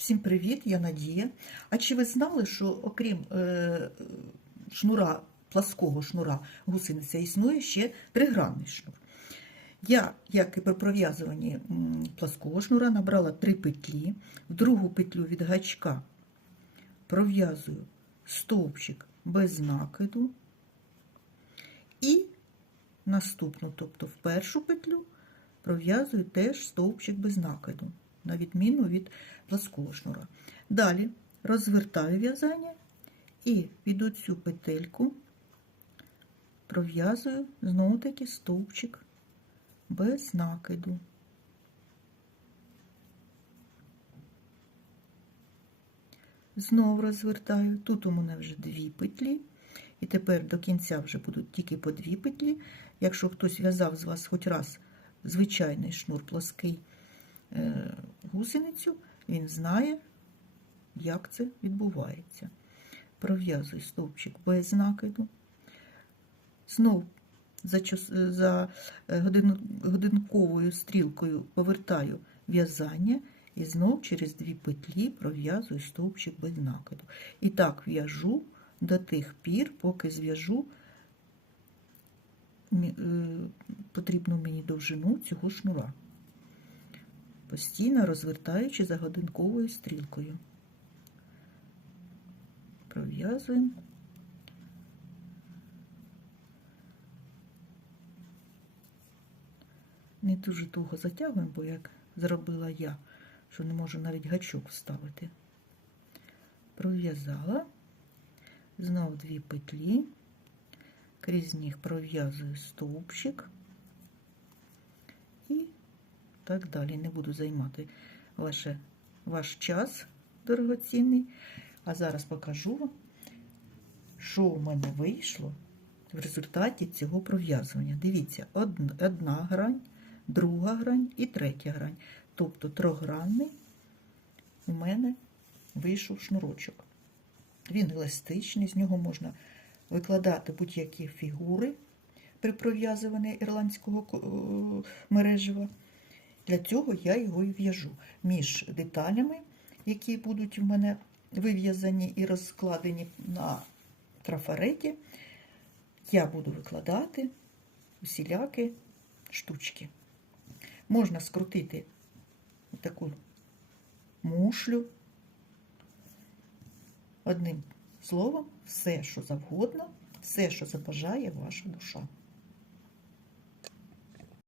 Всім привіт, я Надія. А чи ви знали, що окрім е, шнура, плаского шнура гусениця існує ще тригранний шнур? Я, як і при пров'язуванні плаского шнура, набрала три петлі, в другу петлю від гачка пров'язую стовпчик без накиду і наступну, тобто в першу петлю, пров'язую теж стовпчик без накиду, на відміну від плаского шнура. Далі розвертаю в'язання і під оцю петельку пров'язую знову таки стовпчик без накиду. Знову розвертаю. Тут у мене вже дві петлі. І тепер до кінця вже будуть тільки по дві петлі. Якщо хтось в'язав з вас хоч раз звичайний шнур плоский е, гусеницю, він знає, як це відбувається. Пров'язую стовпчик без накиду. Знов за, час- за е, годину, годинковою стрілкою повертаю в'язання і знов через дві петлі пров'язую стовпчик без накиду. І так в'яжу до тих пір, поки зв'яжу е, потрібну мені довжину цього шнура, постійно розвертаючи за годинковою стрілкою. Пров'язуємо. Не дуже туго затягуємо, бо як зробила я, що не можу навіть гачок вставити. Пров'язала, знов дві петлі, крізь них пров'язую стовпчик так далі. Не буду займати ваше, ваш час дорогоцінний. А зараз покажу вам, що у мене вийшло в результаті цього пров'язування. Дивіться, одна, грань, друга грань і третя грань. Тобто трогранний у мене вийшов шнурочок. Він еластичний, з нього можна викладати будь-які фігури при пров'язуванні ірландського ко- е, мережева. Для цього я його і в'яжу між деталями, які будуть в мене вив'язані і розкладені на трафареті. Я буду викладати усілякі штучки. Можна скрутити таку мушлю. Одним словом, все, що завгодно, все, що забажає ваша душа.